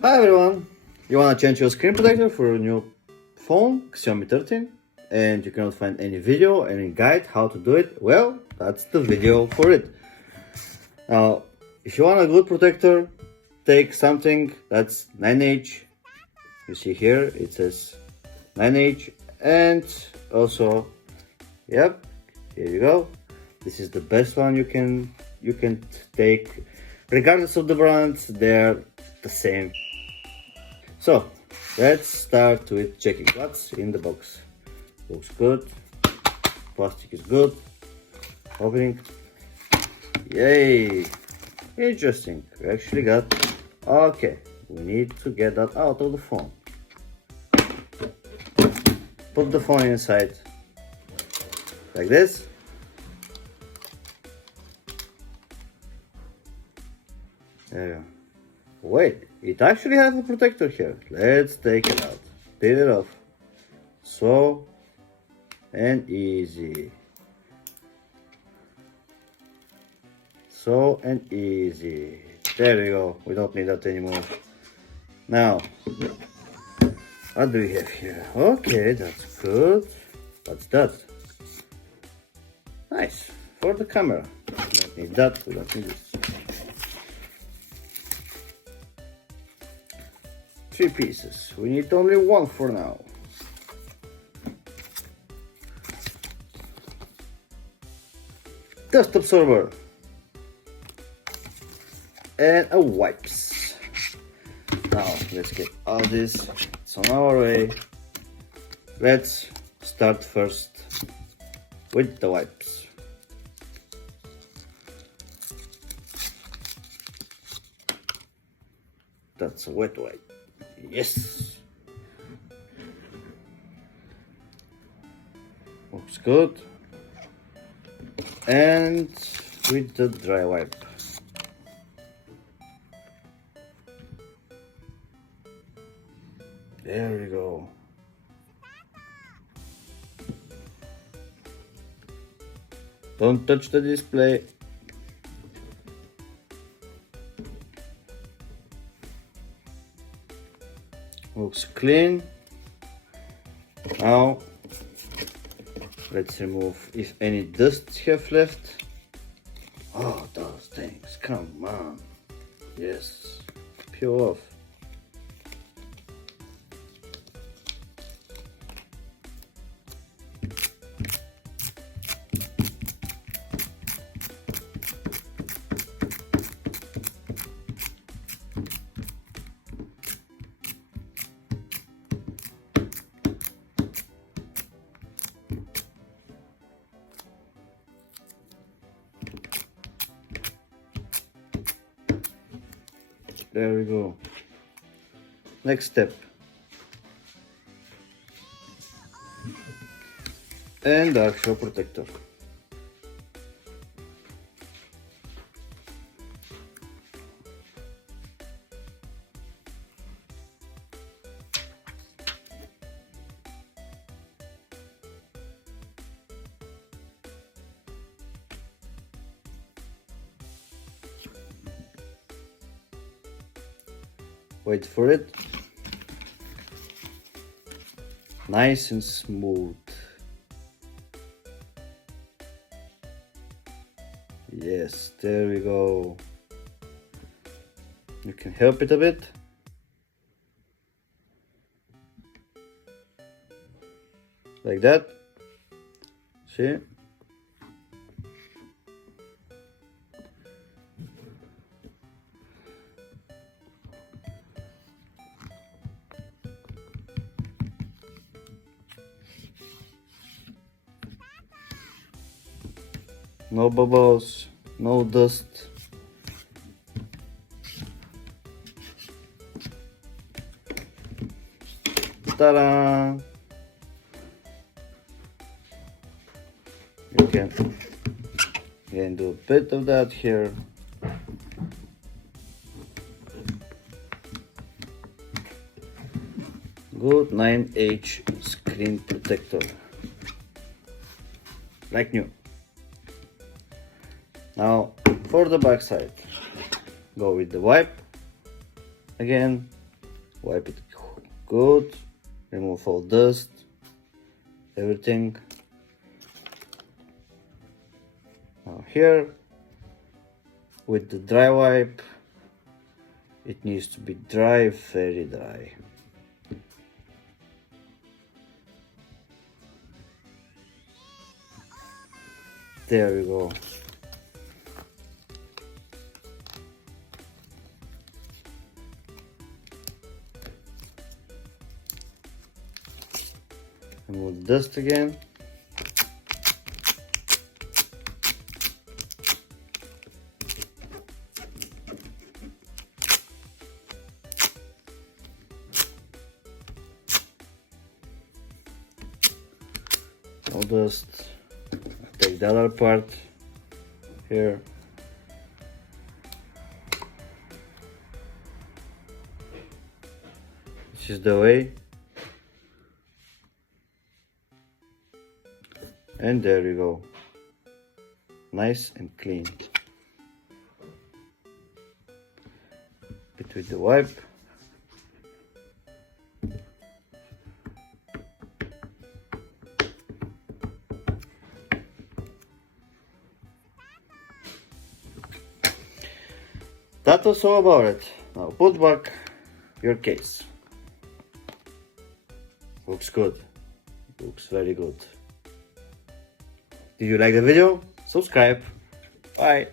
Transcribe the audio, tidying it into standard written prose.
Hi everyone! You wanna change your screen protector for a new phone, Xiaomi 13, and you cannot find any video, any guide how to do it? Well, that's the video for it. Now, if you want a good protector, take something that's 9H. You see here, it says 9H, and also, yep, here you go. This is the best one you can take, regardless of the brand. They're the same. So let's start with checking what's in the box. Looks good. Plastic is good. Opening. Yay! Interesting. We actually got. Okay, we need to get that out of the phone. Put the phone inside like this. There you go. Wait, it actually has a protector here. Let's take it out. Peel it off. So and easy. So and easy. There we go. We don't need that anymore. Now, what do we have here? Okay, that's good. What's that? Nice. For the camera. We don't need that. We don't need this. 3 pieces. We need only 1 for now. Dust absorber. And a wipes. Now let's get all this. It's on our way. Let's start first with the wipes. That's a wet wipe. Yes. Looks good. And with the dry wipe. There we go. Don't touch the display. Looks clean. Now let's remove if any dust have left. Oh, those things, come on. Yes, peel off. There we go. Next step. And the actual protector. Wait for it. Nice and smooth. Yes, there we go. You can help it a bit. Like that. See? No bubbles, no dust. Ta-da! You can do a bit of that here. Good 9H screen protector. Like new. Now for the back side, go with the wipe again, Wipe it good. Remove all dust, everything. Now here, with the dry wipe, it needs to be dry, very dry. There we go. Remove the dust again. No dust. Take the other part here. This is the way. And there we go. Nice and clean. Bit with the wipe. That was all about it. Now put back your case. Looks good. Looks very good. Did you like the video? Subscribe. Bye.